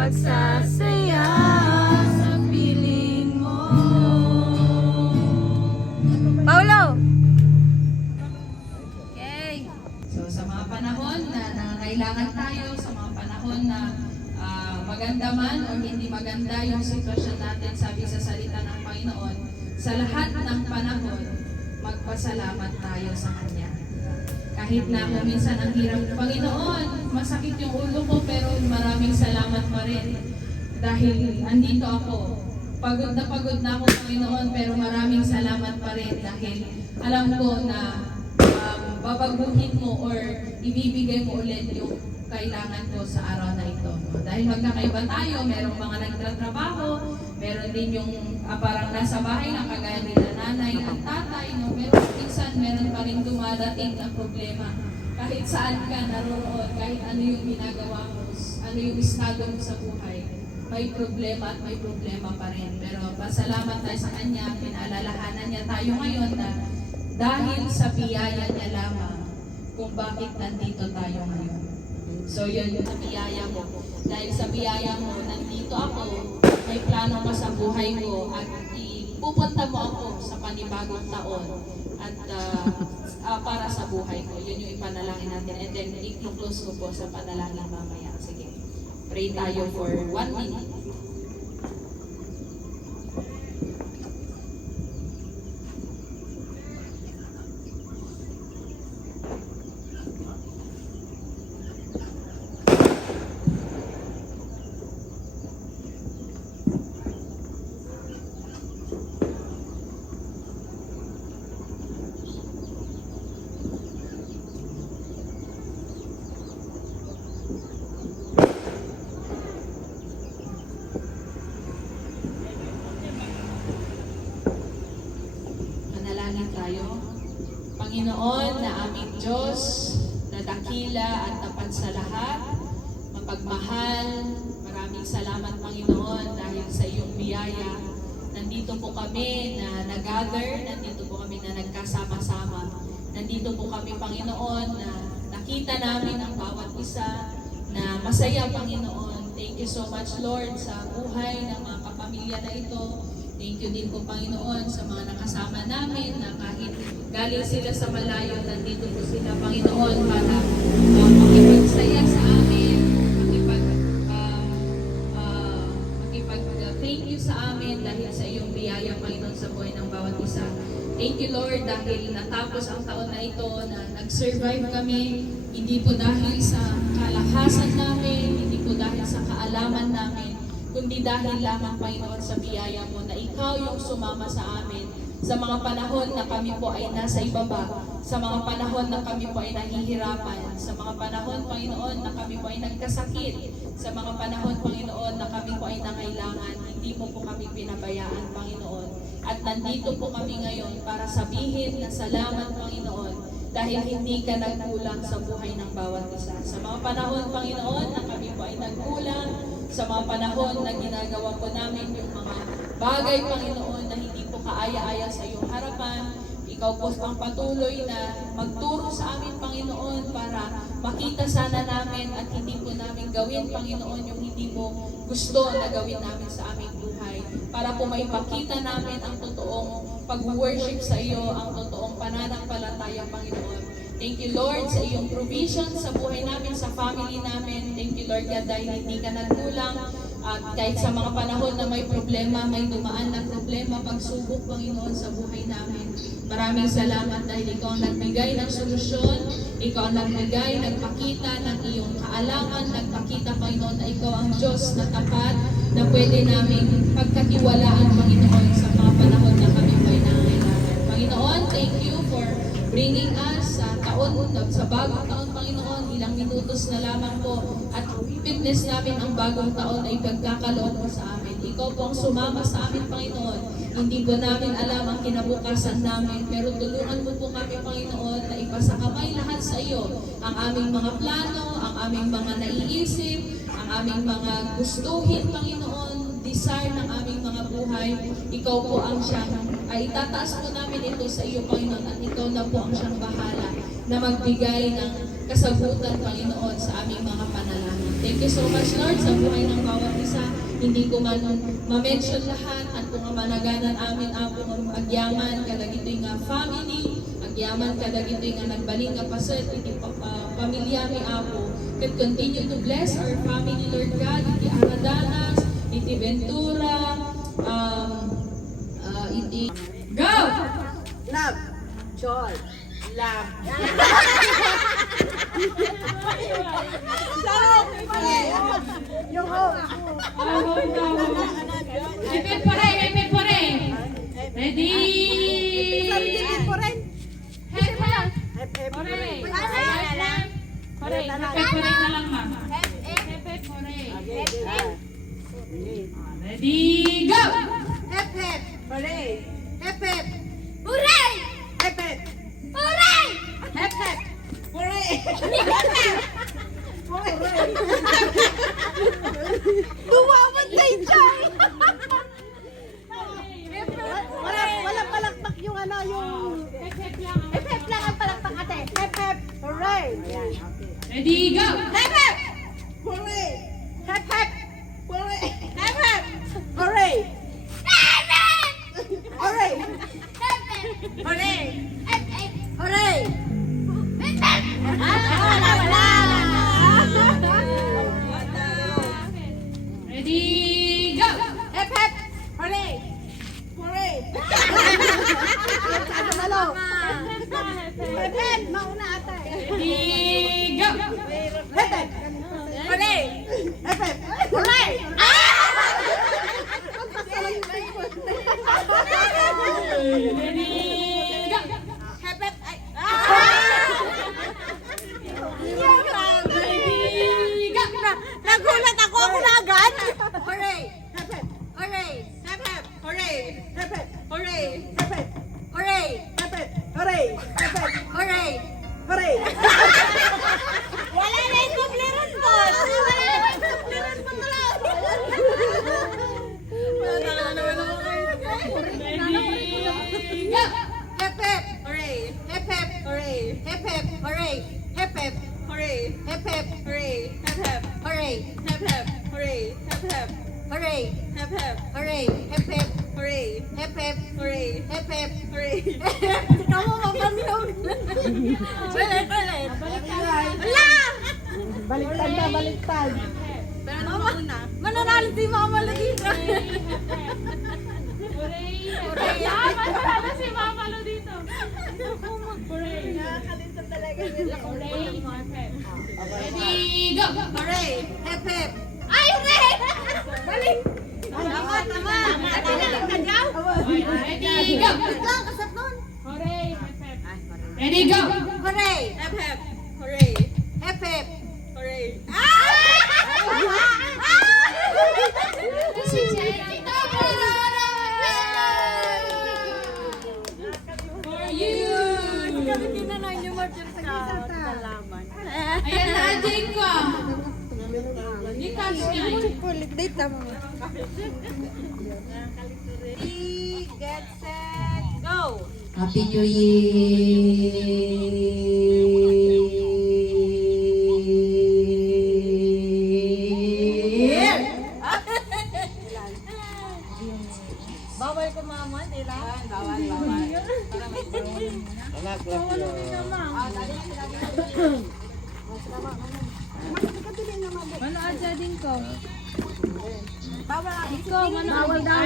magsasaya sa piling mo. Paulo! Okay. So sa mga panahon na nangangailangan tayo, sa mga panahon na maganda man o hindi maganda yung sitwasyon natin, sabi sa salita ng Panginoon, sa lahat ng panahon, magpasalamat tayo sa Kanya. Kahit na kung minsan ang hirap, Panginoon, masakit yung ulo ko pero maraming salamat pa rin. Dahil andito ako, pagod na ako Panginoon pero maraming salamat pa rin dahil alam ko na babaguhin mo or ibibigay mo ulit yung kailangan ko sa araw na ito. Dahil magkakaiba tayo, merong mga nagtatrabaho, meron din yung parang nasa bahay lang kagaya nila nanay at tatay, no? Pero minsan meron pa rin dumadating na problema. Kahit saan ka naroroon, kahit ano yung ginagawa mo, ano yung estado mo sa buhay, may problema at may problema pa rin. Pero pasalamat tayo sa Kanya, pinaalalahanan niya tayo ngayon na dahil sa biyaya niya lamang kung bakit nandito tayo ngayon. So yun yung biyaya mo. Dahil sa biyaya mo, nandito ako, may plano ka sa buhay ko at pupunta mo ako sa panibagong taon at para sa buhay ko. Yun yung ipanalangin natin. And then, i-close ko po sa panalangin mamaya. Sige, pray tayo for 1 minute. Tayo. Panginoon na aming Diyos, na dakila at tapat sa lahat, mapagmahal, maraming salamat Panginoon dahil sa iyong biyaya. Nandito po kami na nag-gather, nandito po kami na nagkasama-sama. Nandito po kami Panginoon na nakita namin ang bawat isa na masaya Panginoon. Thank you so much Lord sa buhay ng mga kapamilya na ito. Thank you din po Panginoon sa mga nakasama namin na kahit galing sila sa malayo, nandito po sila Panginoon para makipagsaya sa amin, makipag-thank you sa amin dahil sa iyong biyaya Panginoon sa buhay ng bawat isa. Thank you Lord dahil natapos ang taon na ito na nag-survive kami, hindi po dahil sa kalakasan namin, hindi po dahil sa kaalaman namin, kundi dahil lamang Panginoon sa biyaya mo na ikaw yung sumama sa amin sa mga panahon na kami po ay nasa ibaba, sa mga panahon na kami po ay nahihirapan, sa mga panahon Panginoon na kami po ay nagkasakit, sa mga panahon Panginoon na kami po ay nangailangan, hindi mo po kami pinabayaan Panginoon. At nandito po kami ngayon para sabihin na salamat Panginoon dahil hindi ka nagkulang sa buhay ng bawat isa. Sa mga panahon Panginoon na kami po ay nagkulang, sa mga panahon na ginagawa po namin yung mga bagay, Panginoon, na hindi po kaaya-aya sa iyong harapan. Ikaw po ang patuloy na magturo sa amin, Panginoon, para makita sana namin at hindi po namin gawin, Panginoon, yung hindi mo gusto na gawin namin sa aming buhay. Para po maipakita namin ang totoong pag-worship sa iyo, ang totoong pananampalataya, Panginoon. Thank you, Lord, sa iyong provision sa buhay namin, sa family namin. Thank you, Lord, God, dahil hindi ka nagkulang. At kahit sa mga panahon na may problema, may dumaan na problema, pagsubok, Panginoon, sa buhay namin. Maraming salamat dahil ikaw ang nagbigay ng solusyon. Ikaw ang nagbigay, nagpakita ng iyong kaalaman, nagpakita, Panginoon, na ikaw ang Diyos na tapat, na pwede namin pagkatiwalaan, Panginoon, sa mga panahon na kami may nangailangan. Panginoon, thank you for bringing us sa sa bagong taon, Panginoon. Ilang minutos na lamang po at witness namin ang bagong taon na ipagkakaloon mo sa amin. Ikaw po ang sumama sa amin, Panginoon. Hindi po namin alam ang kinabukasan namin, pero tulungan mo po kami, Panginoon, na ipasakamay lahat sa iyo ang aming mga plano, ang aming mga naiisip, ang aming mga gustuhin, Panginoon, desire ng aming mga buhay. Ikaw po ang siyang ay itataas po namin ito sa iyo, Panginoon, at ikaw na po ang siyang bahala na magbigay ng kasagutan, Panginoon, sa aming mga panalangin. Thank you so much, Lord, sa buhay ng bawat isa. Hindi ko man ma-mention lahat at kung managanan amin ako ng agyaman kada gito'y nga family, agyaman kada gito'y nga nagbaling nga paset, iti pamilya mi ako. Can continue to bless our family, Lord God, iti Aradanas, iti Ventura, iti... Go! Love. Joy. Love. Yung home. Ipit po rin, ipit po rin. Ready? Ipit po rin. Hep, hep. Hep. Hooray. Hooray. Hep, hooray na lang, ma'am. Hep, hooray. Ready, go! Hep hep. Hooray. Hep hep. Hooray! Hep hep. Hooray! Hep hep. Hooray! Bumamatay siya! Wala palakpak yung ano, yung... Hep hep lang ang palakpak ate. Hep hep. Hooray! Ready, go! Hep hep. Hooray! Hep hep. Hooray! Hep hep. Hooray! Hooray! Hooray! Hooray! Wala! Ready, go! Hep hep! Hooray! Hooray! Malo! Hep hep! Mauna ata eh. Ready, go! Hep hep! Hooray! Hep hep! Hooray! Ready, go! Hep hep! Ready, go! Nagulat ako na agad! Hooray! Hep hep! Hooray! Hep hep! Hooray! Hep hep! Hooray! Hep hep! Hooray! Hep hep! Hooray! Hep hep! Hooray! Hooray! Wala na yung clearance po! Wala na yung clearance po pala! Wala na naman ako kayo. Ready, go! Hep hep! Hooray! Hep hep! Hooray! Hep hep! Hooray! Hep hep! Hooray! Hep hep! Hooray! Hep hep! Hooray! Hep hep! Hooray! Hep hep! Hooray! Hep hep! Hooray! Hep hep! Hooray! Hep hep! Hooray! Hep hep! Hooray! Ikaw mo mapamiyaw. Ulit! Wala! Baliktad na, baliktad. Pero ano muna? Mananalo si Mama Lodita. Hooray! Manalo si Mama Lo dito. Hooray! Nakakalimutan talaga nila. Hooray! Ready, go! Hooray! Hep hep! Ay, hooray! Balik! Tama! Ate na lang kadyaw? Ready, go! Lang, kasap nun. Hooray! Ready, go! Hooray! Hep hep! Hooray! Hep hep! Hooray! Si Jenny for you! Ayan na, Jane ko ah. Hindi cash niya eh. Date na mo. Ready, get set, go! Happy New Year! Bawal ko mama, nila? Bawal. Anak lang yun. Ano adya din ko? Bawal. Ikaw, bawal daw.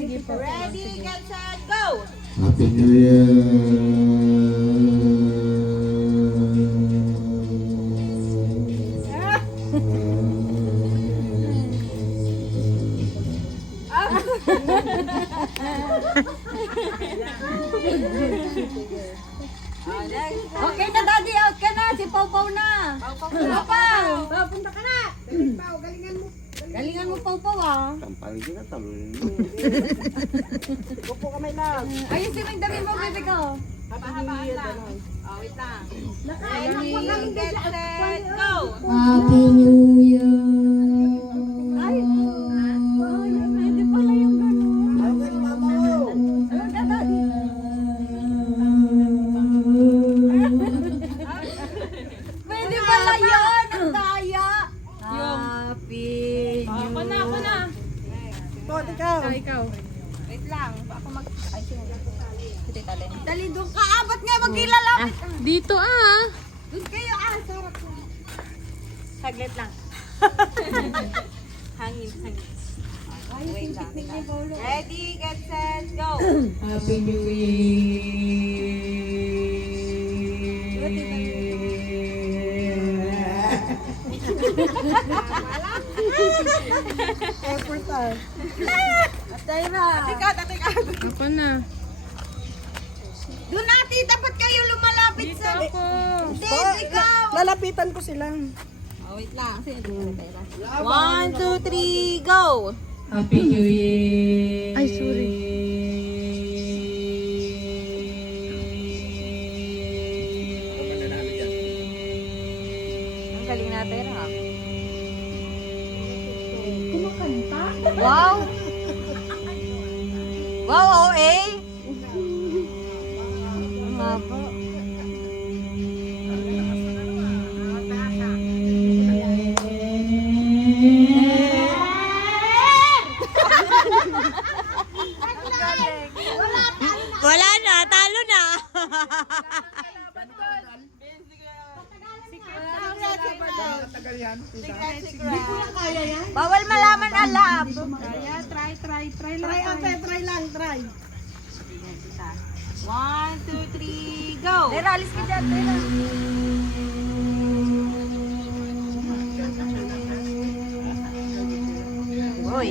Sige po. Ready, get set, go! Happy New Year! Okay na, Daddy, out ka na. Si Pau Pau na. Pau! Punta ka na. Pau, galingan mo. Galingan mo, Pau Pau, ah. Tampal kita, tampal. Upo ka may lang. Ayusin mo yung dami mo, bebe ko. Happy New Year, gano'n. Oh, wait lang. Ready, get set, go! Happy New Year! Ay, pwede pala yung gano'n. Okay, mama mo. Ayun ka, Daddy. Pwede pala yun! Ang daya! Yung. Happy Ako na. Ikaw. Wait lang, ako mag... Ay, sino? Si Tita Len. Dali doon ka, ba't nga magkilalapit? Dito Doon kayo, sarap. Saglit lang. hangin. Wait lang. Ready, get set, go! Happy New Atay na. Atikat. Ako na. Doon na, tita, ba't kayo lumalapit sa... Ako. Hindi, ikaw! Lalapitan ko sila. Oh, wait lang. Sino dito? 1, 2, 3, go! Happy New Year. Ay, sorry. Ang galing natin, ha? Kumakanta? Wow! Wow, OA! Mabo. Wala na, talo na. Bawal malaman alam. Try. 1, 2, 3, go! Tera, alis ka dyan, Tera. Uy.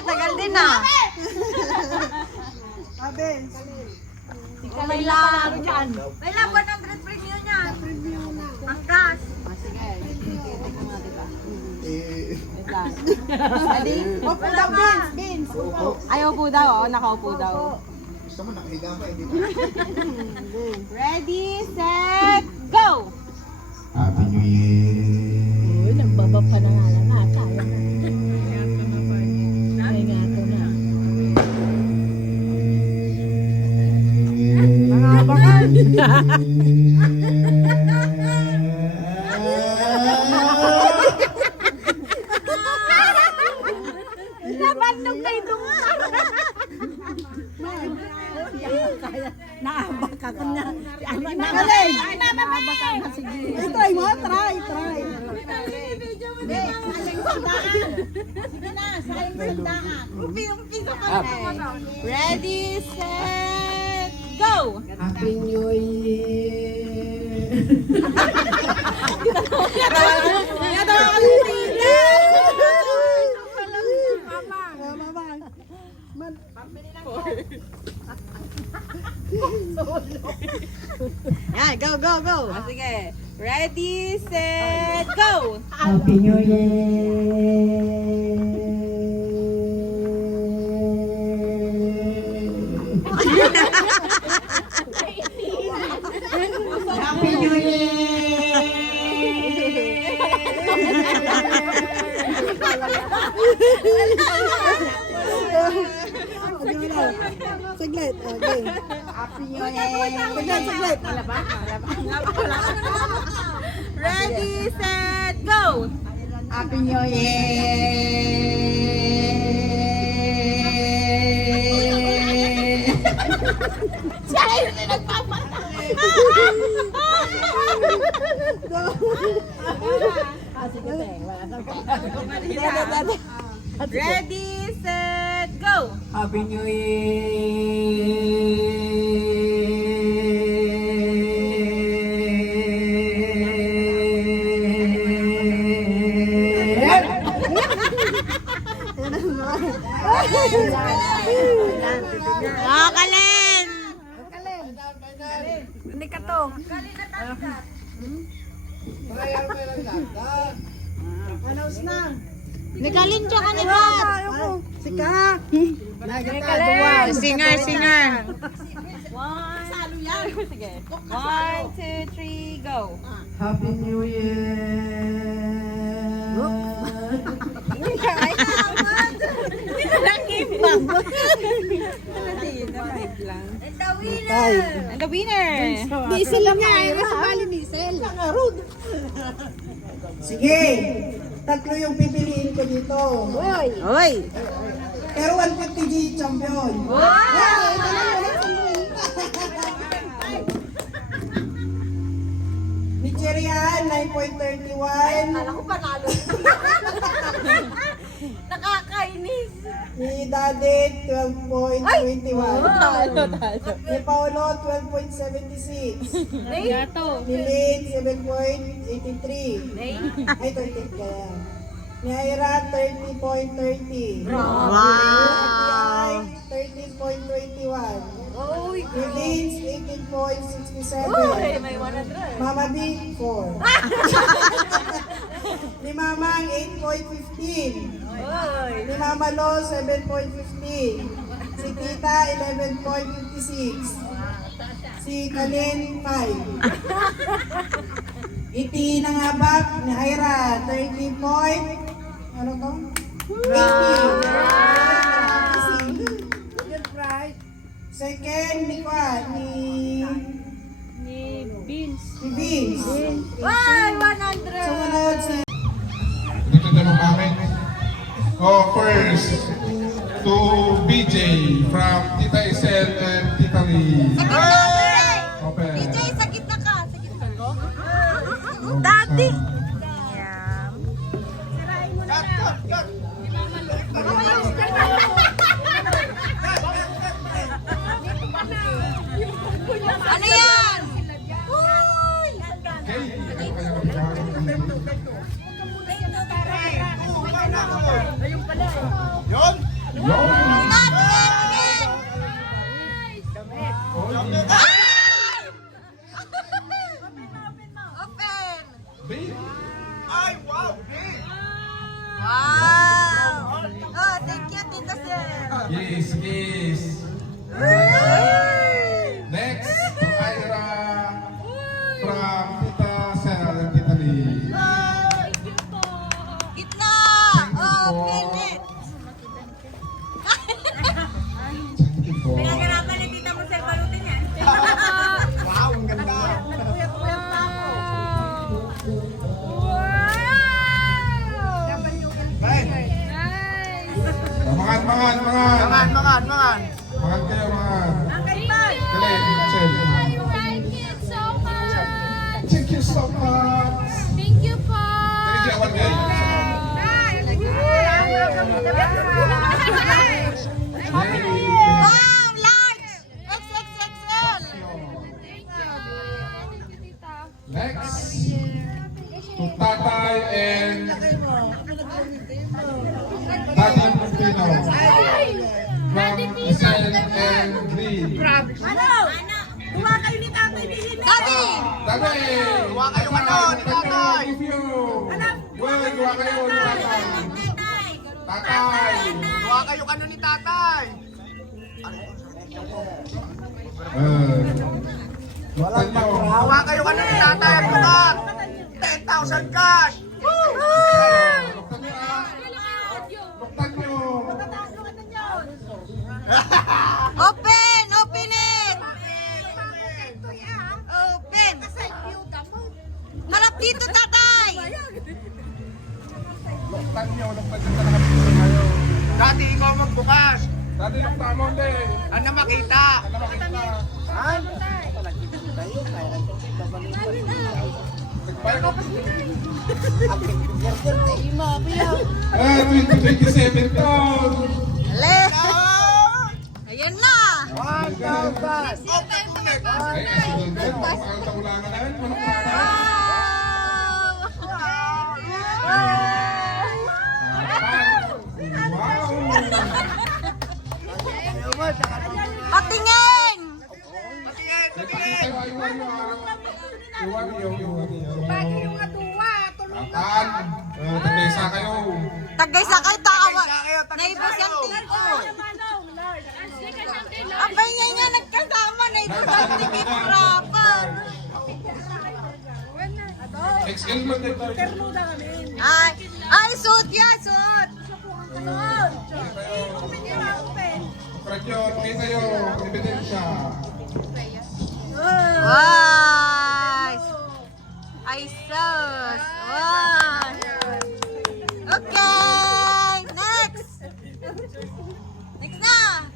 Tagal din na. Okay lang. May lang 100 premium yan. Ang gas. Ready? Opo daw, Beans. Ayaw po daw, nakaupo daw. Gusto mo nakahiga pa, hindi Ready, set, go! Happy New Year! Uy, nagbaba pa na nga lang. Kaya na. Ay nga ito na. Nabandog na itong Naabaka ka na. Magaling. Try mo, try. Ready, set, go! Happy New Year. Yan, go! Sige. Ready, set, go! Happy New Year. Happy New Saglit. Okay. Happy New Year. Saglit. Ready, set, go! Happy New Year. Sige, wala nang Ready, set, go! Happy New Year. Kalen! Hindi ka to. Announce na. Nagalin siya ka nila! Sika. Singer! Sige. 1, 2, 3, go! Happy New Year. Nakipag! Tay. And the winner. Diesel lang nga. Sa bali diesel. Sige. Tatlo yung pipiliin ko dito. Hoy. Oy. Pero 150G champion. Ni Cherian, 9.31. Kala ko panalo. Nakakainis. Ni Dadet, 12.21. Talo. Ni Paolo, 12.76. Gato. Ni Lynn, 7.83. Ay, 30 kaya. Ni Ira, 30.30. Wow. Ni 13.21. Oy. Ni Vince, 18.67. Uy, may 100. Mama B, 4. Ni Mamang, 8.15. Oy. Ni Mama Lo, 7.15. Si Tita, 11.56. Si Kalin, 5. Iti ng habak ni Ira, 30 point. Ano to? 80. Good right. Second, ni Kwa, ni Vince. Ay, 100. Sumunod si Dito tanong namin. Oh, first, to BJ from Tita Isel and Tita Lee. Open. DJ, sa gitna ka. Sa gitna ko. Daddy! Ano yan? Okay, ano kaya kapitbahay? Yun! Yun! Open. Babe! Ay, wow! Hey! Wow. Oh, thank you, Tita Sel. Yes, yes. Next, to Ira from Tita Sel and Tita Lee. Gitna. Open it. Thank you po. Pinaganapan ni Tita Marcel balutin yan. Wow, ang ganda! Hey! Mangan! Mangan, mangan, mangan! Mangan kayo, mangan. Dali, Michelle. Thank you so much. Thank you po. Thank you, one day. Wow, large. XXXL. Next, to Tatay and Tati Pupino. From Isel and Green. Ano? Kuha kayo ni Tatay Bilhin. Daddy. Tatay! Gawa kayo kanon, tatay! Well, gawa kayo ni Tatay. Tatay! Gawa kayo kanon ni tatay! Wala nyo. Gawa kayo kanon ni tatay at bukat! 10,000 cash! Luktan nyo ah. Luktan nyo. Open. Open it. Open. Harap dito, Tatay. Luktan nyo. Luktan nyo talaga kayo. Dati ikaw magbukas! Dati luktan mo hindi. Ano makita? Ano makita? Nagbayad ka pa. 2027 to. Ale. Ayan na. 1,000! Open mo na! Ay, kasunod ko. Ang tagulangan na yun. Manok na na. Wow! Patingin. Patingin! Patingin! Iwan nyo ah. Iwan nyo. Atan! Tagbesa kayo. Tagay sa kayo, tawa. Tagay sa kayo, tagay Naibos sa yan, kayo. tito. Abay niya nga nagkasama. Naibos yan, tito. Rapper. XL mo dito. Ay, suot yan, suot. Operasyon, kita yung evidence.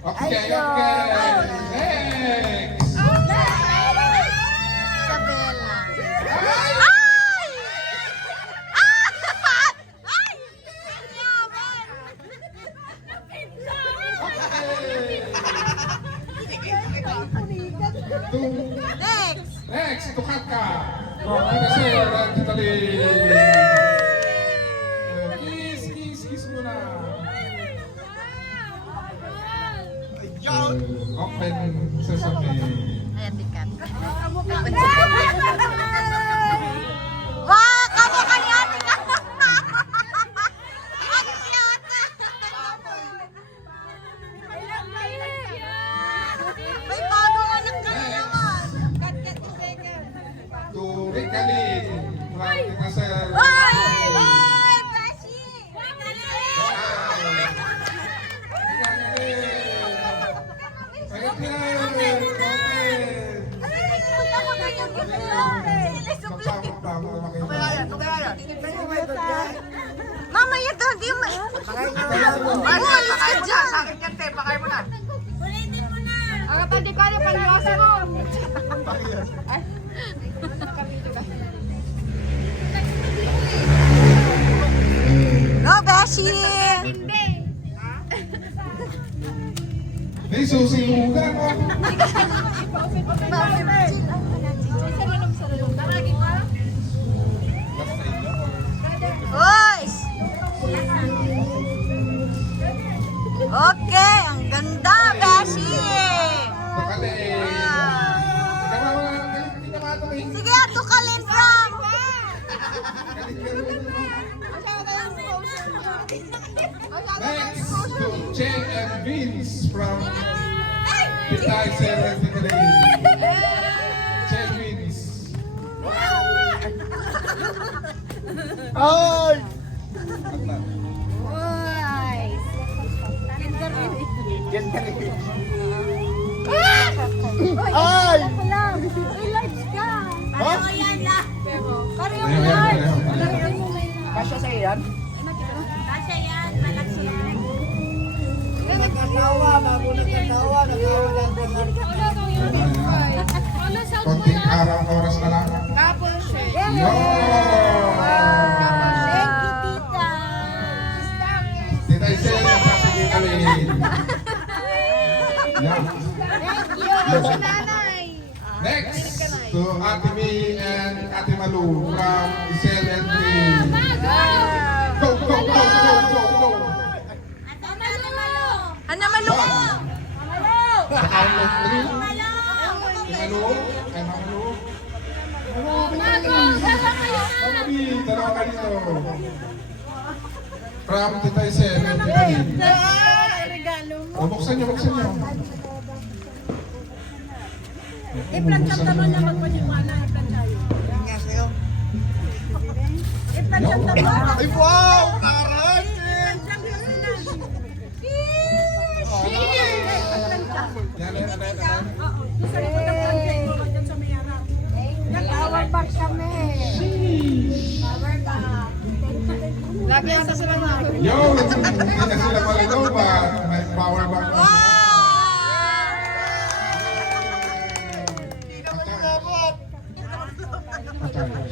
Okay, okay. Next. Isabella. Ay! Next, tukat ka. Kasi, titali. Kiss muna. Open sesame. Ayan, tikat. Wah, kamu kaya tikat. Ang cute. May bagong anak ka na naman. To Ricaline. From Titasel. Oy, Beshi. Mamaya to, di mo. Umalis ka dyan. Sa akin yan, te. Pakay mo na. Ulitin mo na. Ang kapatid ko, ano pang mo? Go, Beshi. May susilugan mo. Boys! Okay, ang ganda, Beshi! Tukali. Hindi na matuloy. Sige, tukalin from! Next to Chen and Vince from Titasel and Ticaline. Chen Vince. Ay! Ay! Ha? Kasya sa'yo yan? Nagkatawa, bago nagkatawa lang Konting araw oras na lang. Yo! Titasel and Ticaline. Yeah. Next to Ate May and Ate Malu from Isel and Green. Go, go, go, go, go, go. Ano malo? Sakain ng Green. Malu. Ay, Malu. Malu, dalawa ka dito. From Tita Isel and Ticaline. O, buksan nyo, buksan nyo. I-plancha naman na magpaniwala. I-plancha yun. I-plancha naman. Ay, wow! Karan! Yan, yan, yan, yan. Power back kami. Power back. Lagi ata sila na. Yo, hindi na sila malinaw ba? May power bank na.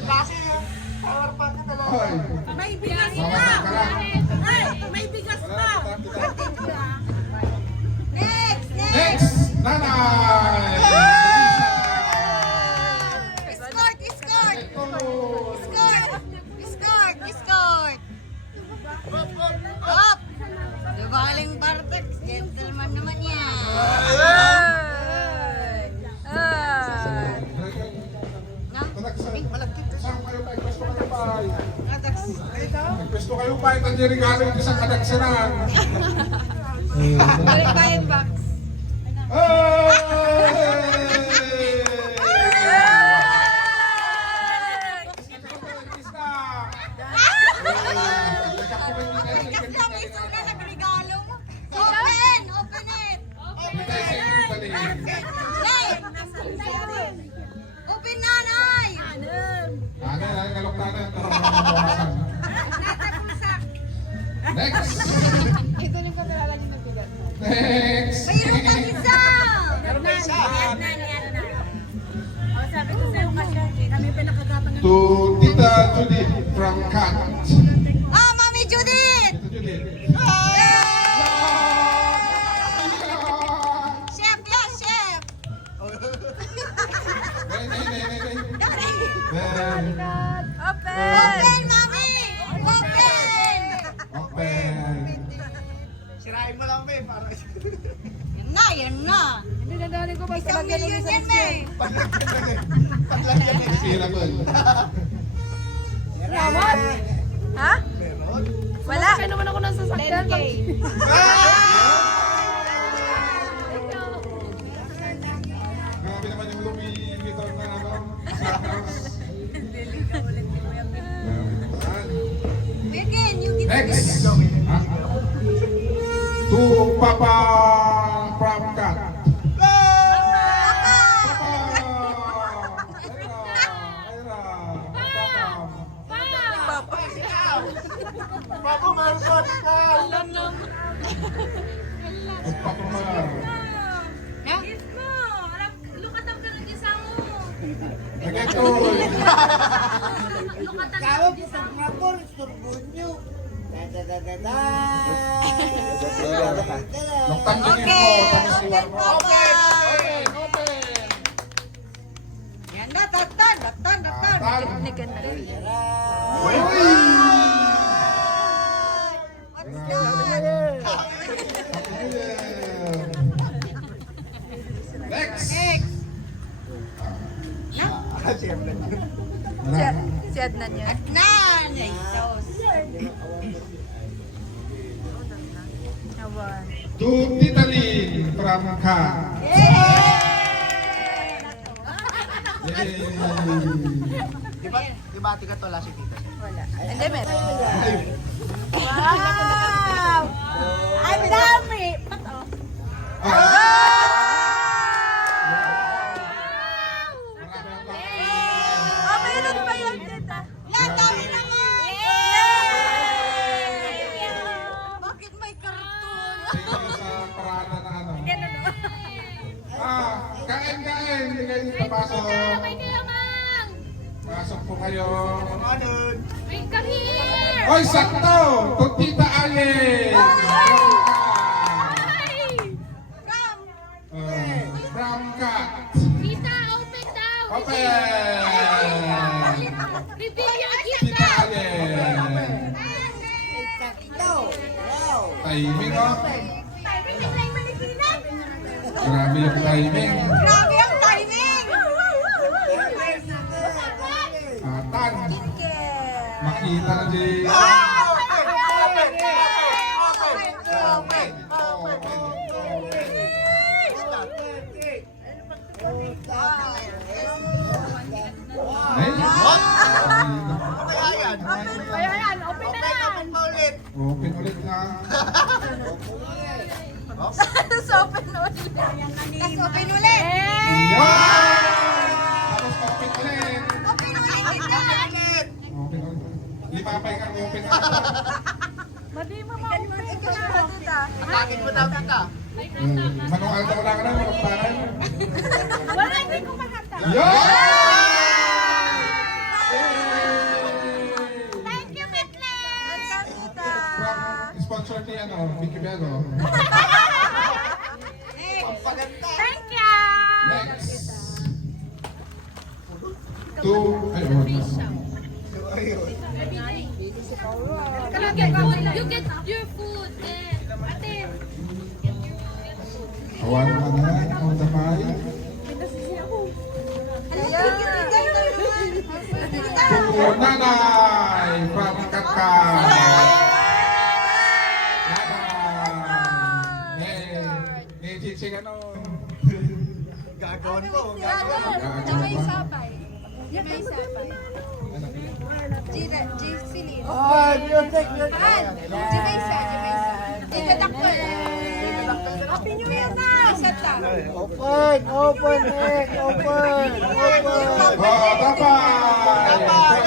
Kasi yung power bank na talaga. Hoy, May bigas power na. bank ka lang. Ay, may bigas na. Next! Next, Nanay! Escort! Escort! Oh. Escort! Escort! Up! Dubaling Bartex, gentleman naman yan. Saan kayo tayo? Pwesto kayo ba? Pwesto kayo ba? Ito yung regalo yung isang kadagsanan. Balik pa yung box. Regalo mo. Open! Open it! Open, nanay! Next! Ito yung kapilala niyo ng bigat. Next! Mayroon To Tita Judith from Cat. Ah, Mami Judith! Tita Judith. Chef, yeah, chef! Nay, nay, nay, nay, nay. Open! Nay. Open, Mami! Open! Open. Yan na! Hindi nadali ko pa sa Isang milyon yan, May! Repeatable. Naman? Ha? Wala! Kaya naman ako nasa sakyan. 10K. Grabe naman yung lumilitaw na ano. Sakas. Again, you get Next. Ah. To Papa from Cat. Papa! Papa Mar. Nagetoy. Loktan din Okay, mo. Tapos open, iwan mo. Papa. Open. Yan na, daktan! Tan. Uy! What's that? Next. Adnan! To Tita Lynn from Cat. Diba tika to last si Tita? Hindi, meron. Wow! Ang dami! Oh, mayroon pa yan, tita. Yan, dami naman! Yay! Bakit may karton? Sa parada na ano. Kain. Hindi kayo papasok. Pasok po kayo. Oy, sakto! To Tita Allen. From Cat. Open! Tita Allen. Timing, oh. Grabe yung timing. Grabe ang timing! Tan. Makita na di. Ay, Ayan, open na yan. open ulit na. Tapos open ulit. Tapos open ulit. Tapos open ulit. Open ulit ito. Open ulit. Lipapay ka, open na. Madi mo ma-open. Ikaw na tita. Bakit mo daw Tita? Manual ka wala ka na, manuktaran. Wala, hindi ko mahata. Thank you, Mitlen. Tita. From sponsor ni ano, Vicky Bello. Thank you. Next. To, ay, oh, You get your food. Ate. awan ka na, ang damay. To Nanay from Katkay. Hey, chiching ano. Gagawin ko. Jamay sapay. Jamay sapay. Philip. Oh, music. Jamay sa. Ito takbo. Happy New Year na. Sata. Open, Nick, open. Oh, tapay! From Katkay.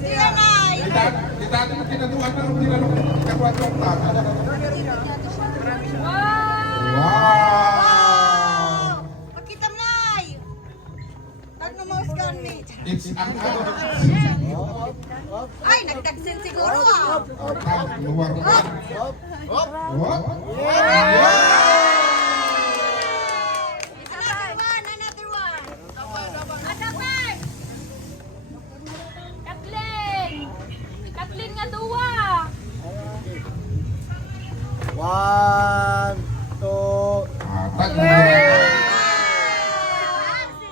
Siya na. Dati mo kinaduan na rin nila nung kakwatong tama. Wow! Pakita mo na. Pag numawas ka ni. It's ang Ay, nagdagsin siguro ah. luar pa. Hop! Another one. Dapat. Kathleen nga duwa. 1, 2, Atak na.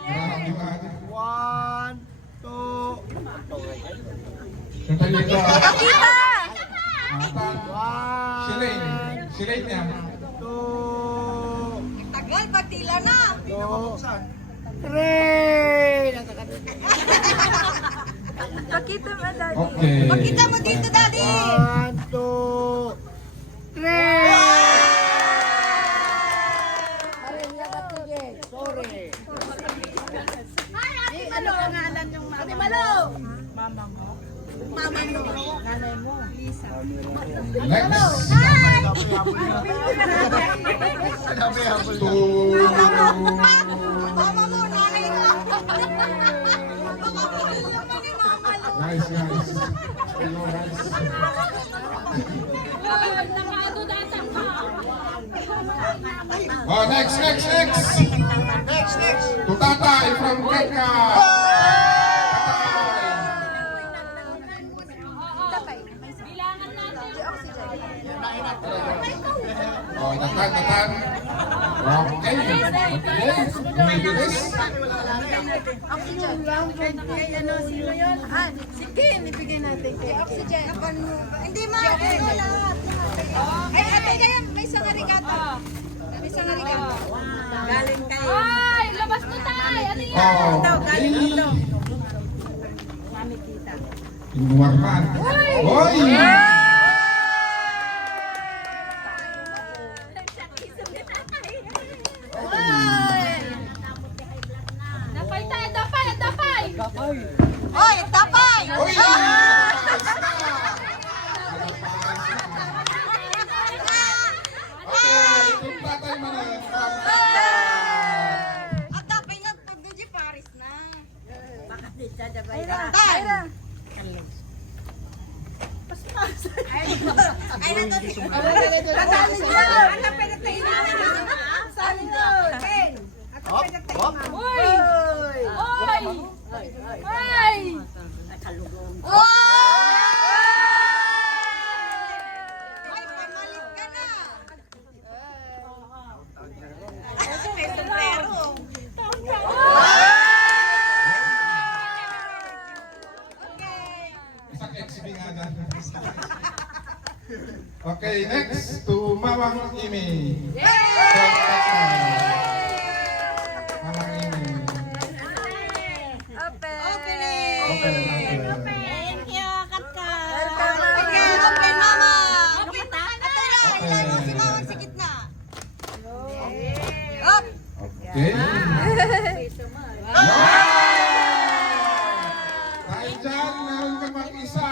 Grabe ba? 1, 2, Sandali ka. Kita. Atak. Silain niya. 2, Tagal, patila na. 3. Pakita mo dali. Okay. Pakita mo dito, Daddy. 1, 2, 3. Sorry. Ano ang ngalan yung Ate Malo? Mama mo. Nanay mo. Lisa. Next. To... Mama mo, nanay mo. Baka kuhin naman ni Mama Lo. Guys. Hello, guys. Nakaano data ka. Oh, next. To Tatay from Keka. Tatay. Bilangan natin. Oh, Natan. Okay. Yes. Bilis. Si Kim, ibigay natin kay Oxygen. Hindi ma-ano lahat. Ay, ate, kaya may sangarikato. May sangarikato. Galing kay... Ay, labas mo tayo. Ano yan? Oh. Galing dito. Inuwar pa. Hoy! Dapay tayo, dapay. Hoy, tapay! Hoy! Okay, to Tatay Manay from Keka. At tapay na, pagduji Paris na. Tay! Ay, nato. Ano pinagtayin namin? Saan ito? Ken! Hop. Uy! Ay! Wow! Ay, pamalit ka na. May sombrero. Okay. Isang XB nga dyan. Okay, next to Mawang Imi. Mawang Imi. Opening. Okay. Thank you, Katka. Okay, open mama. Open na. Ilagay mo si mama sa gitna. Up. Okay. Wow! Dahil dyan, meron ka mag-isa.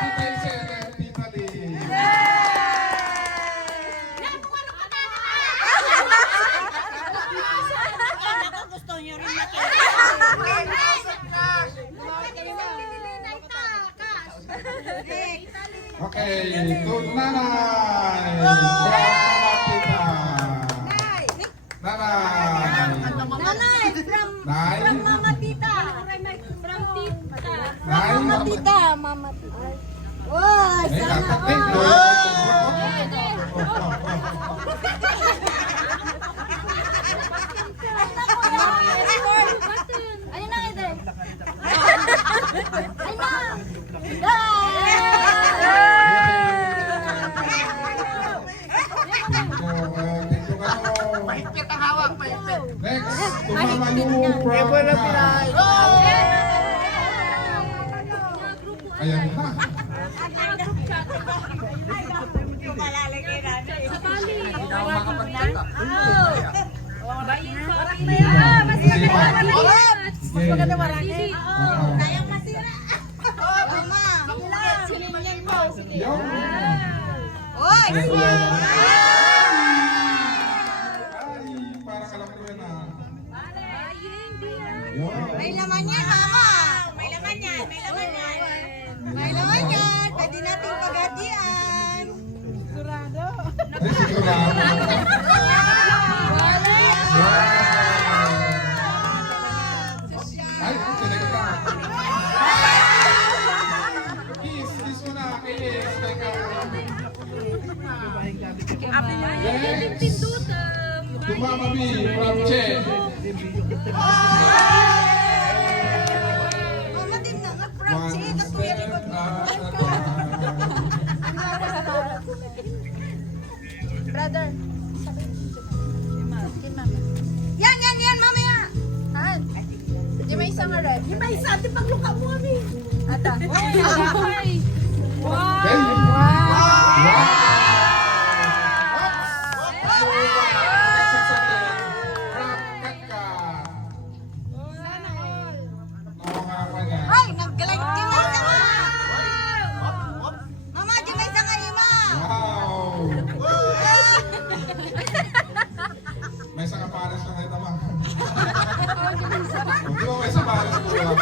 Tita Isel and Tita Lee. Ako gusto niyo rin makita. Okay, to Nanay. From Tita. Nanay. Nanay, from Nay. Mama Tita. From tita. Nay. Mama Tita, Mama Tita. Wow, Eh, sana kakatik. Ayun na, ito. Ayun na. Mahigpit ang hawak, mahigpit. Next, to Mama Lu from Ayan na. Malalagay natin. Mas maganda Kayang masira. Yung. Oy! Ay, parang alam ko yan ah. Yung. May laman yan, mama. May laman yan, may laman yan. May laman yan. Pwede nating pagadian. Ay, sigurado. Ay, sinagta. Kiss mo na. Kiss. Teka. Next. Tumamabi from Che. Mama, din na nga, One Francie. Natuya rin step ko. Brother. Yan, mamaya. Han. Di may isang red. Di ba isa? Di pagluka mo kami. Ata. Ay. Wow. Okay. Wow. Ay, naggalang di may isa nga. Mama, di may isa nga ima. May isang kapares na ito ma. Di ba may isang kapares po lang?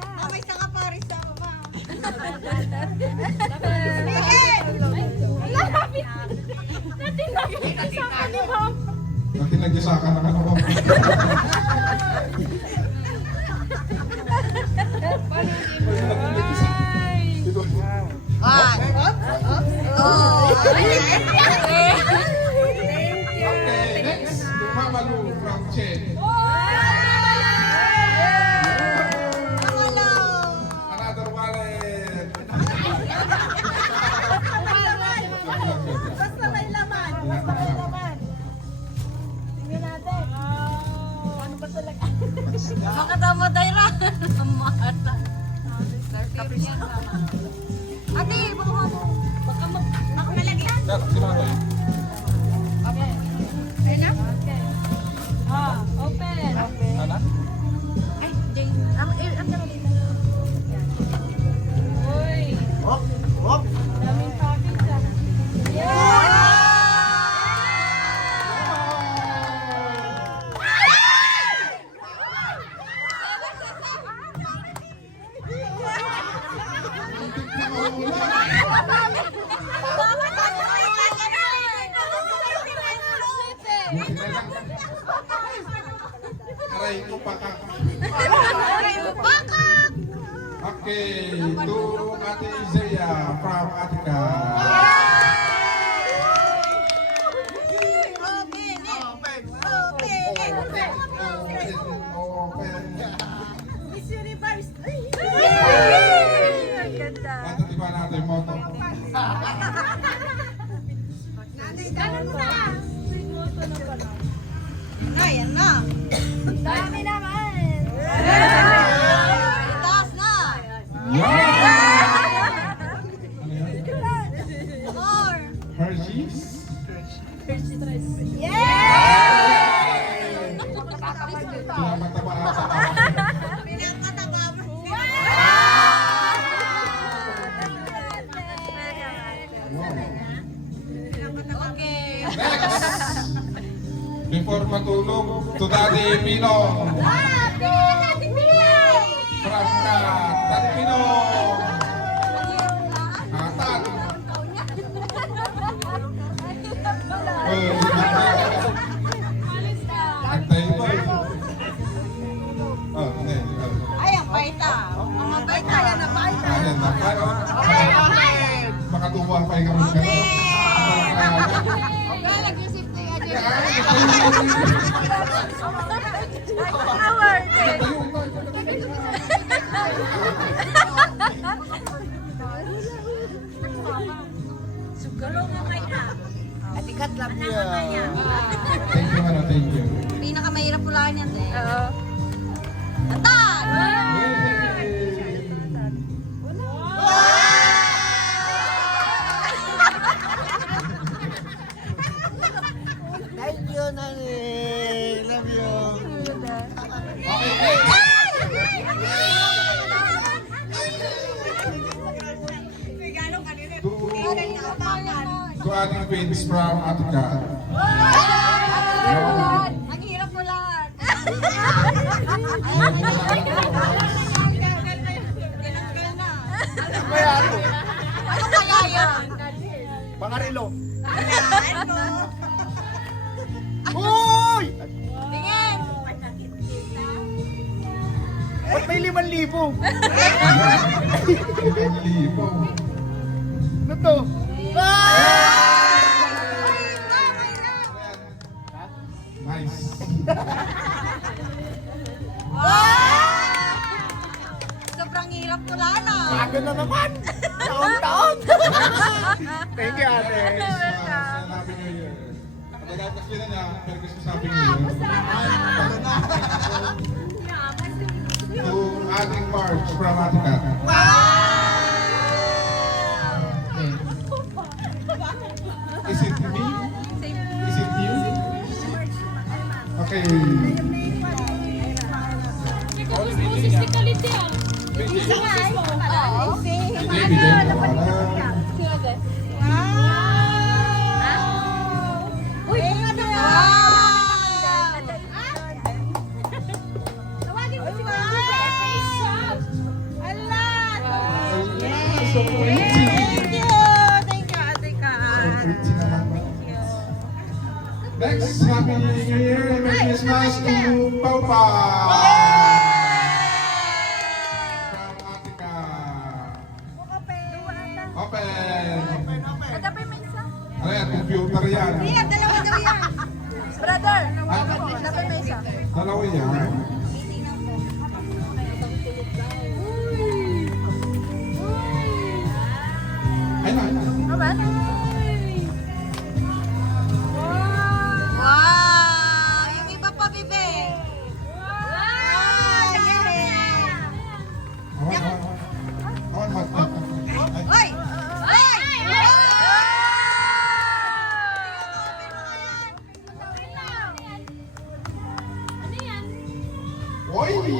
Mama, may isa nga pares sa mama. Nakinagyasakan na ka naman. One. Oh. Okay, next. Mamalu from Che. Hello. Another wallet. Basta may laman. Basta may laman. Tingnan natin. Ano ba talaga? Baka tama Daira. Mata. Kapis yan. Ate, baka malagyan. Sir, si Manoy. Okay. Ayun na? Open. Ana? Ay, Jane. Ang dito. Uy. Hop, hop. Daming toppings ah. Aray ko pa ka. Okay, to Ate Isaiah from Attica. Open. Miss Universe. Natatiba natin mo to. Ayan na. Dami naman. Taas na. More. Hershey's. Pinapataba ata. Pinapataba mo. Wow. Okay. Next! Before matulog, to Daddy Pino. From Daddy Pino. Atan. At table. Oh, hindi. Ay, ang baita. Mga baita. Yan ang baita. Ayan na. Makatuwa pa yung kami. Atikat lang niya. Thank you, Mano. Thank you. Pinakamahirap pulaan yan eh. Atan! Thank you, To ating twins from Attica. Ang hirap mo lahat. Tinanggal na. Ano kaya yan? Pangarilo. Ano? Uy! Tingin! Ba't may 5,000? Libo. Ano to? Nice. Sobrang hirap ko lang na. Bago na naman! Taon-taon! Thank you, ate. Happy New Year. Pagkatapos yun na, Merry Christmas, Happy New Year. To ating March from Attica. Is it me? Is it you? Okay. Boses ni Kalite ah. Bigay mo pala. Uy, ano yan? Tawagin mo si Mama. So pretty. Thank you, Ate Ka. So pretty naman. Next, Happy New Year, Merry Christmas to Pau Pau. From Attica. Open. Katabi mo isa. Ano yan, computer yan. Iya, dalawa daw yan. Brother, katabi mo isa. Dalawa yan. Ay na, ay na. Robert? Wow! Yung iba pa, Bibe. Wow! Awan, awan. Awan, awan. Ay. Hoy! Hoy! Oy!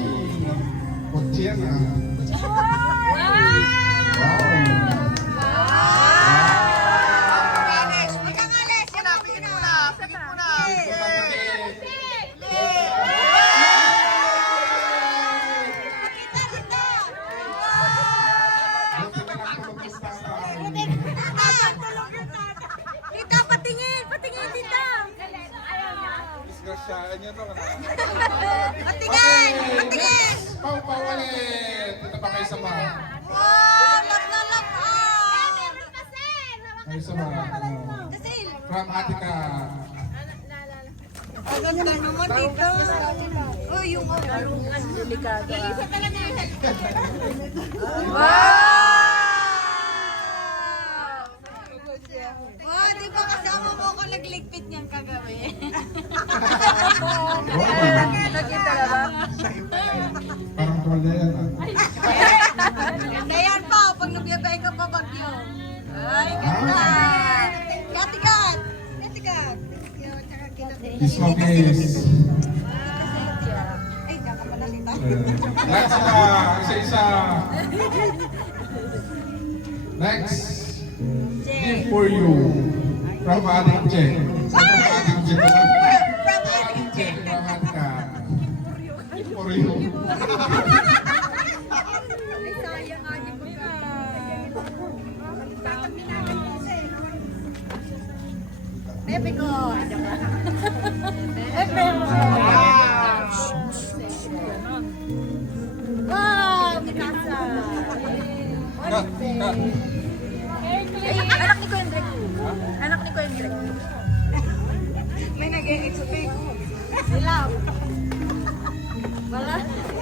Kotse yan ah. Wow! Finish! Magkangalis! Pigit mo na! Pigit mo na! Pakita kita! Tita, patingin! Patingin, tita! Disgrasyaan niyo to. Patingin! Patingin! Pau Pau ulit! Ito pa kayo sa mga. Wow! Love na love! Kayo sa mga. From Attica. Ang ganda naman dito. Oh, yung overungan. Delikado. Isa talaga yun. Wow! Wow, di ba kasama mo ako nagligpit niyang kagabi? Nakita na ba? Parang tuwalya yan ah. Ganda yan pa, pag nagbiyabay ka pa bagyo. Ay, ganda. Katikat! Katikat! Kiss mo kiss. Ay, daka pala kita. Next na, isa-isa. Next, gift for you. From ating Che. From ating Che. From ating Che. From Attica. Gift for you. Ay, sayang nga niyo ka. Bebe ko. Bebe mo. Wow, minasa. Cut, cut. Ay, anak ni Kuendrek. Anak ni Kuendrek. May nag-expect. Sila. Wala?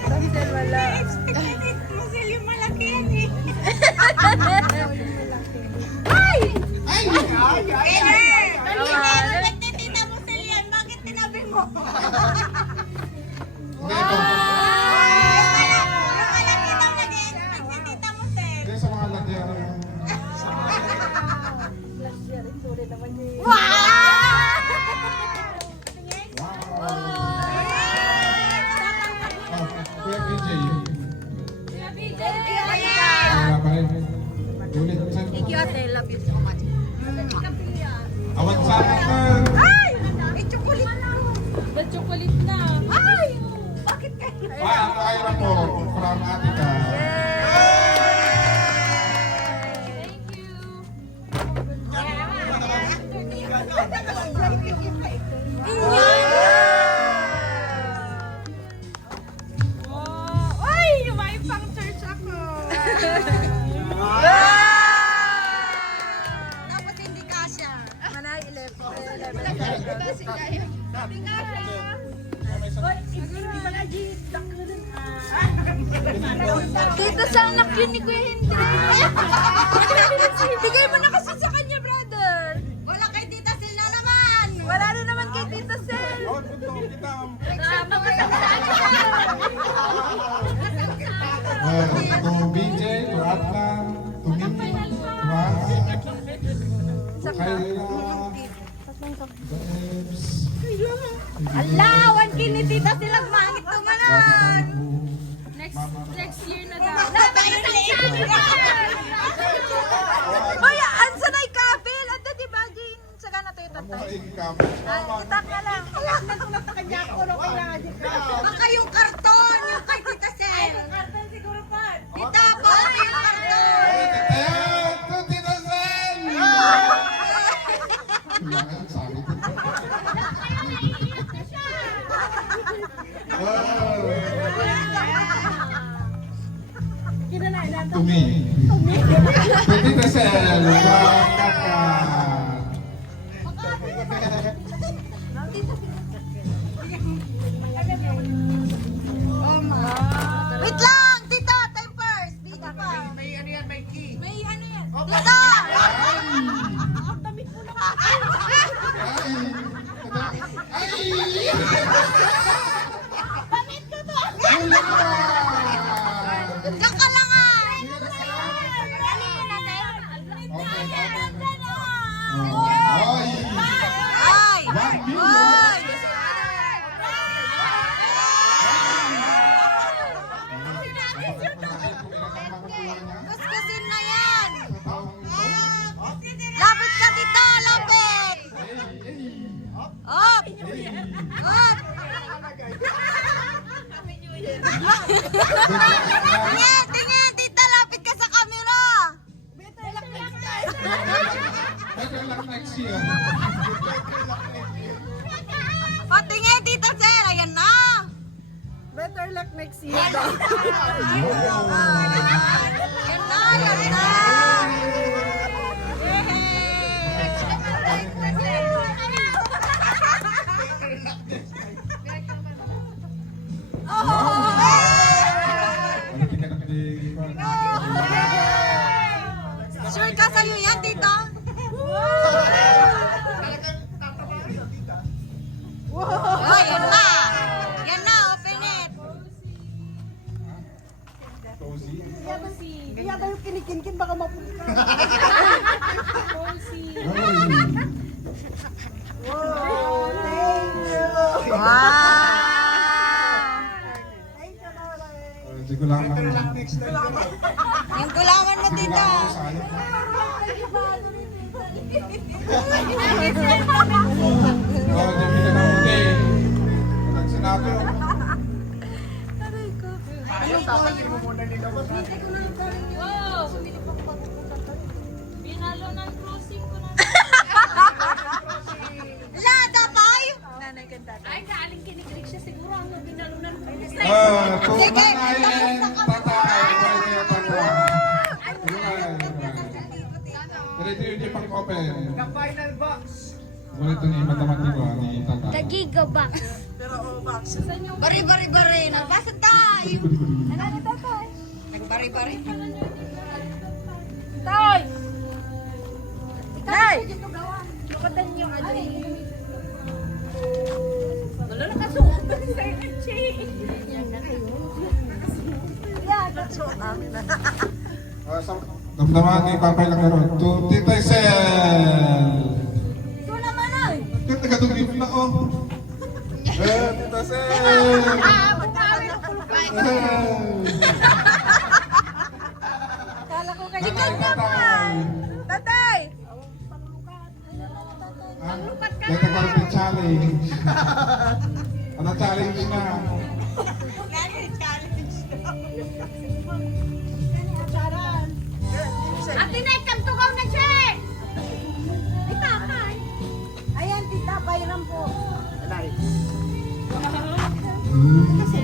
Bakit wala? Na-expect mo sila yung malaki yan eh. Ay! Ay! Kailan! Bakit titita mo sila yan? Bakit tinabi mo? Hindi ito. Yung malaki daw nag-expect si tita mo sila. Hindi sa mga ladya. Wow! Wow. Oh, Kuya PJ. Thank you, Ate. Wala pa rin. Ulit. Thank you, Ate. Love you. Awan sa akin. Ay! May chocolate na. The chocolate na. Ay! Bakit kayo? Ate Ira po, from Attica. Thank you. Oh! Ay! May pang church ako. Dapat hindi kasya. Manay 11. Tito, sa anak yun ni Kuya Hendrik. Bigay mo na kasi sa kanya, brother. Wala kay Tita Sel na naman. Wala na naman kay Tita Sel. To BJ, to Atlan, to Mimi, to Mas, to Kyla, to Ebs, Ala, wan kini Tita Sel ang mangit tumanan. Next year na daw. Hoy, ansa na ikapil? Ando di ba, Jane? Saka na tayo tatay. Itak na lang. Baka yung karton, yung kay Tita Sel. Yung karton siguro pa. Tita, baka yung karton. Tita Sen! Kailangan sabi ko. To me. To Tita Sen, from Kaka. Wait lang, Tita, time first. Dito pa. May ano yan, may key. May ano yan. Tita! Diyan ka lang ah! Ay! Ay! Kuskusin na yan! Lapit ka, Tita! Lapit! Up! Up! Tingin! Tita! Lapit ka sa camera! Better luck next year. O, tingin, Tita Sel! Ayan na! Better luck next year. Yan na! Yan na! Sure ka sa'yo yan, Tita? Oh, yan na! Yan na, open it! Kaya ba yung kinikinkin baka mapunta? Wow, thank you. Wow! Hindi ko lang Yung gulaman mo, Tita! Wow! Binalo ng crossing ko na. Lada, boy! Ay, kaaling kinikilig siya siguro ang binalo ng crossing. Sige, Diretso yung pang-open. The final box. Ganito ni matematico ni Tata. Gigabox. Bari. Nagbasa tayo! Ano ni tatay? Nagbari. Tay! Tay! Lukatan niyo ano eh. Wala na kasuot na sa Che. Yan, that's what namin na. Damdaman ni Papay lang naroon. To Tita Isel! Ito naman ay! Ito taga-tugib na oh. Tita Isel! Kala ko kayo. Ikaw naman! Tatay! challenge. Ano challenge na? Ate Nay, kamtugaw na siya! Ito, hi! Ayan, tita, bayram po.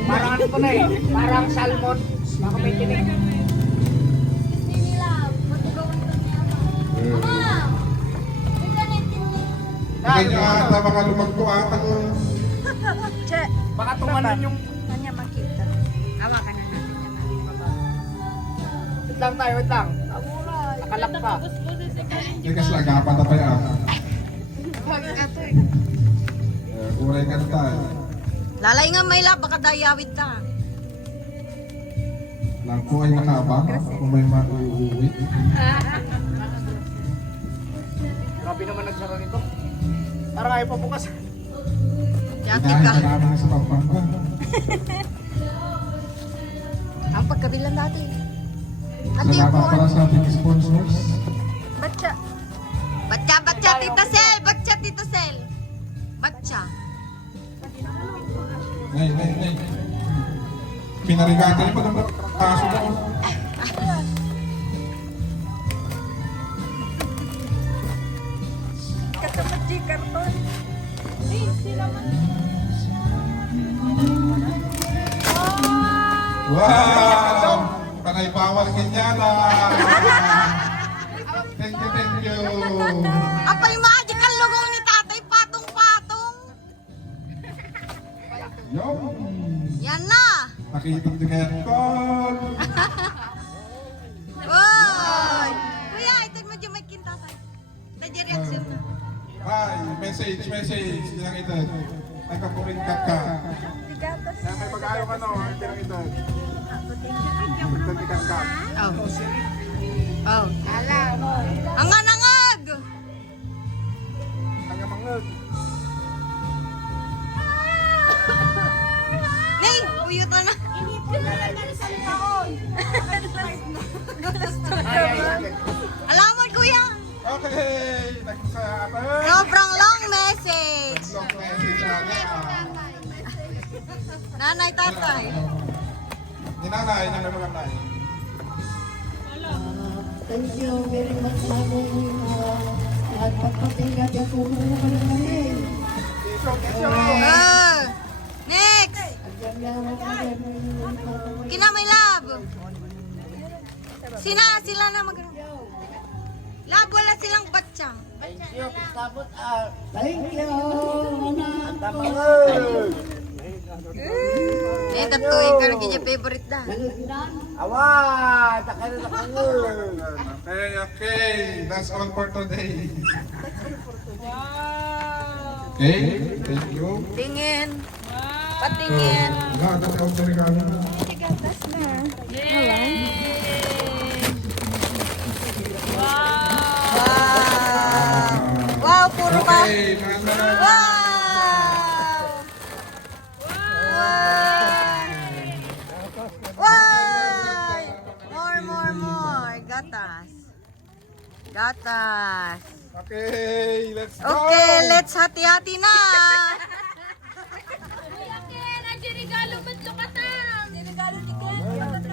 Parang ano to na eh. Parang salmon. Baka may tinig. Nila, matugawan ko niya. Mama! May ganitinin. Hindi nyo ata mga lumagko ata ko. Che, Baka tumanan yung... kanya makita. Awa ka na natin yan. Wait lang tayo, wait lang. Nakalak pa. Hindi kasi lagapan na pa yan. Kuray ka na tayo. Lalay nga may lab, baka dayawid ka. Lang po ay nakabang kung may mauuwi. Grabe naman nagsara nito. Parang ayaw pa bukas. Yati Dahil ka. ka namin sa Pampanga. Ang pagkabilan natin. Ate, Salamat upuan. para sa ating sponsors. Batsa. Batsa, batsa, Tita Sel. Batsa, Tita Sel. Batsa. Nay. Pinarigatan mo ng kaso mo. Kasama G. Carton. Wow! Panay bawal ganyan ah! Thank you. Apay magical logo ni tatay, patong-patong. Yo! Yan na. Nakita ko ngayon tol! Oy! Kuya, ito mo dyan may kintatay. Tadya reaction na. Hi! Message! Yan ito. Nagkapurin ka. Tigatas. May pag-ayaw ka no? Hindi lang ito. Nagkapurin ka. Oh. Oh. Angad! Ang mangag. Nay, uyutan na. Alam mo, kuya. Okay! Nagsasabi! Sobrang long message. Long message na. Nanay, tatay. Ninanay, nanay mo lang nay. Thank you very much sa aming at pagpatingat yung puno mo rin. Next. Kina may love. Sila na mag... Love, wala silang batsang. Thank you, anak. Eh, tatuin ka na kanya favorite da. Awa! Takay na nakangul. Okay. That's all for today. Okay, thank you. Tingin. Patingin. Lahat ang kaunta regalo. Wow! Wow, puro ka. Okay, mga Wow! Wow! More. Gatas. Okay, let's go. Okay, let's hati-hati na. Kuya Ken, nandiyan regalo mo ito katang! Regalo ni Ken!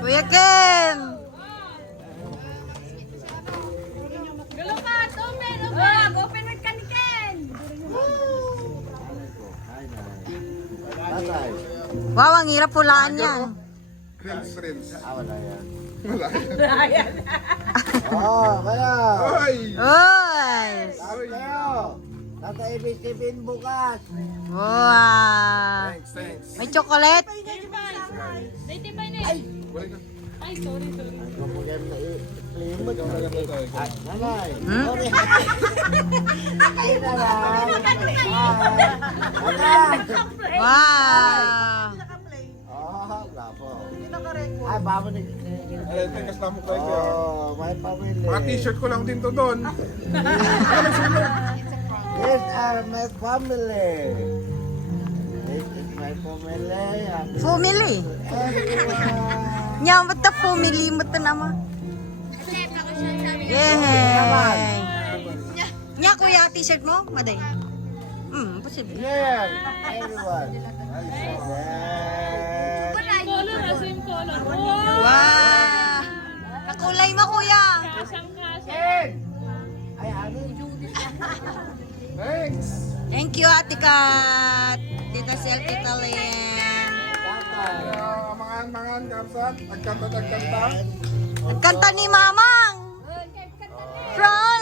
Kuya Ken. Gulo ka! Open! Open mo ka ni Ken! Wow, ang hirap pulaan yan. Rinse. Wala yan. Wala. Oh, kaya. Oy! Oy! Sabi kayo. Tata ibig bukas. Wow! Thanks. May chocolate? Dito ba na eh? Wala ka. Ay, sorry. Kumugay mo i-play mo. Ay, nanay. Hmm? Sorry. Ay, nanay. Ay. Wow! Oh, bravo. Ay, babo ni. Ay, thanks na mo kayo. Oh, my family. Mga t-shirt ko lang din to doon. These are my family. This is my family. Family? Everyone. Nya, ba't na family mo to naman? Yay! Nya, kuya, t-shirt mo? Maday. Posible. Yeah, everyone. Color na same color. Wow! Wow! Kakulay mo, kuya. Kasang-kasang. Ay, ano? Thanks. Thank you, Ate Kat. Tita Sel, Tita Lynn. Mangan, Kapsan. Nagkanta. Nagkanta ni Mamang. From